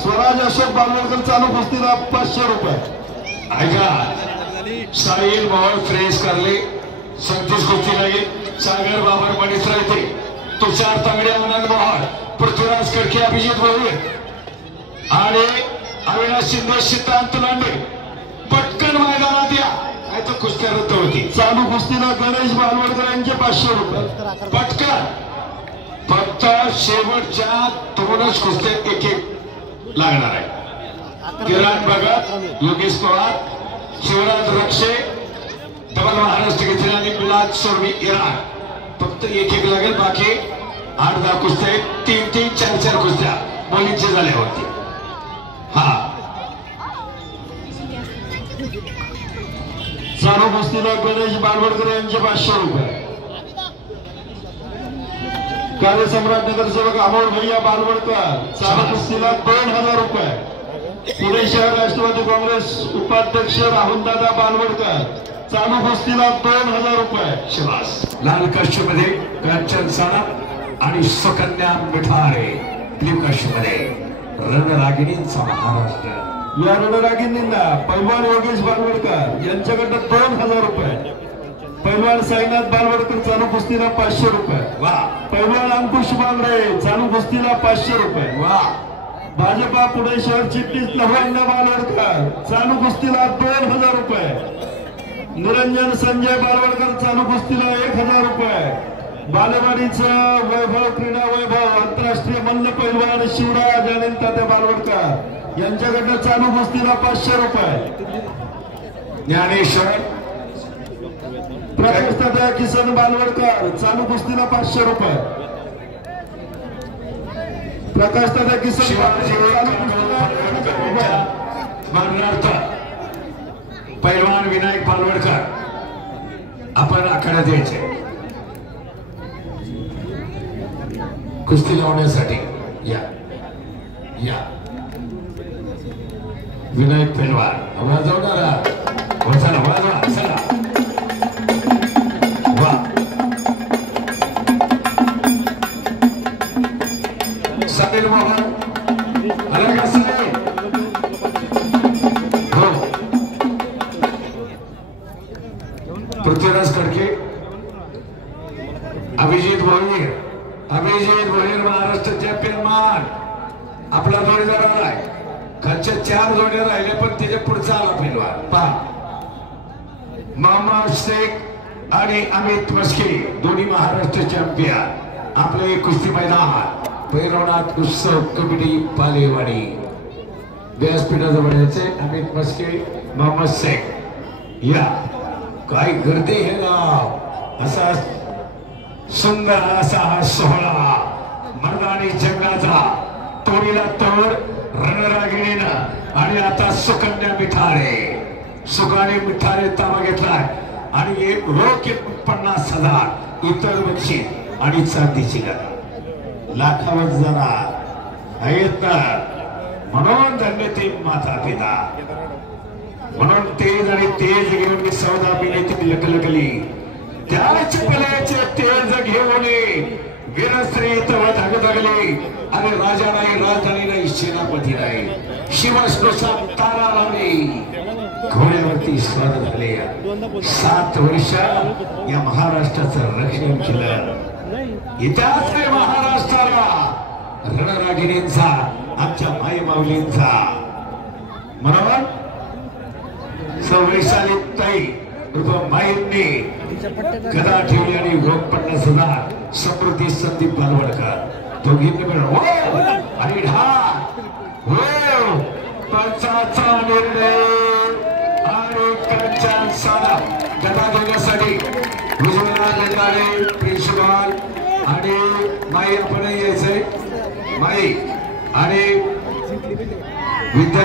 स्वराज अशोक बालवडकर चालू कुस्तीला 500 रुपये। ऐका साहिल मोहन फ्रेश करले 37 कुस्ती लगे सागर बाबर मणिसरा इथे तुषार तांगडे आनंद मोहन पृथ्वीराज कडके अभिजित भोईर आणि अविनाश शिंदे सिद्धांत लांडे पटकन मैदानात या काय तर कुस्त्या रद्द होती। चालू कुस्तीला गणेश बालवडकर यांचे 500 रुपये पटकन फक्त शेवटच्या 2च कुस्त्यात एक लागणार आहे। किरण भगत योगेश पवार शिवराज रक्षे डबल महाराष्ट्र घेतले आणि मिलाद सोरवी इराण फक्त एक लागेल बाकी 8-10 कुस्त्या 3-3 4-4 कुस्त्या मुलींच्या झाल्या होती। हा चालू कुस्तीला गणेश बालवडकर यांचे 500 रुपये। कार्यसम्राट नगरसेवक अमोल भैया बालवडकर चालू कुस्तीला 2000 रुपये। पुणे शहर राष्ट्रवादी काँग्रेस उपाध्यक्ष राहुलदादा बालवडकर चालू कुस्तीला 2000 रुपये। शिवास लाल काष्टमध्ये कांचन साळा आणि सुकन्या मिठारे ब्ल्यू काष्टमध्ये रणरागिणींचा महाराष्ट्र। या रणरागिणींना पैलवान योगेश बालवडकर यांच्याकडनं 2000 रुपये। पैलवान साईनाथ बालवडकर चालू कुस्तीला 500 रुपये। वा पैलवान अंकुश बांगडे चालू कुस्तीला 500 रुपये। वा भाजपा पुणे शहर चिटणीस लवंडा बालवडकर चालू कुस्तीला 2000 रुपये। निरंजन संजय बालवडकर चालू कुस्तीला 1000 रुपये। बालेवाडीचं वैभव क्रीडा वैभव आंतरराष्ट्रीय मल्ल पैलवान शिवराज आणि तात्या बालवडकर यांच्याकडनं चालू कुस्तीला 500 रुपये। ज्ञानेश्वर प्रकाश तात्या किसन बालवडकर चालू कुस्तीला 500 रुपये। प्रकाश तात्या किसन स्मरणार्थ पैलवान विनायक बालवडकर आपण आखाड्यात यायचे कुस्ती लावण्यासाठी या या विनायक पैलवान वाजवणारा चला वाजवा चला वा समीर मोहन अलग असले हो पृथ्वीराज कडके अभिजित भोईर महाराष्ट्र चॅम्पियन मान आपला जोडीदार आलाय। खालच्या 4 जोड्या राहिल्या पण त्याच्या पुढचा आला पैलवान पहा मोहम्मद शेख आणि अमित मस्के दोन्ही महाराष्ट्र चॅम्पियन आपले कुस्ती मैदान पैरवनाथ उत्सव कमिटी पालेवाडी व्यासपीठाजवळ याचे अमित मस्के मोहम्मद शेख या काय गर्दी हे गाव असा सुंदर असा हा सोहळा मर्दानी जंगाचा तोडीला तोड रणरागिणीनं आणि आता सुकन्या मिठारे मिठारे ताबा घेतलाय आणि रोख 50,000 इतर बक्षीस आणि चांदीची गदा लाखावर जरा आहेत ना म्हणून धन्य ते माता पिता म्हणून तेज आणि तेज घेऊन मी सौदा पिण्याची लकलकली त्याच पिल्याचे तेज घेऊन वीरश्री तव धगधगली आणि राजा नाही राजधानी नाही सेनापती नाही शिवस्नुसा तारा लावली घोड्यावरती स्वार झाले 7 वर्ष या महाराष्ट्राचं रक्षण केलं। इतिहास आहे महाराष्ट्राला रणरागिणींचा आमच्या माई माऊलींचा म्हणून सौवैशाली ताई माईंनी गदा ठेवली आणि रोख 50,000 समृद्धी संदीप बालवडकर दोघींनी मिळून आणि पंचाचा निर्णय आणि कंचन साधा गदा देण्यासाठी उज्ज्वला गंगारे प्रिन्सिपाल आणि माई आपण यायचंय माई आणि विद्या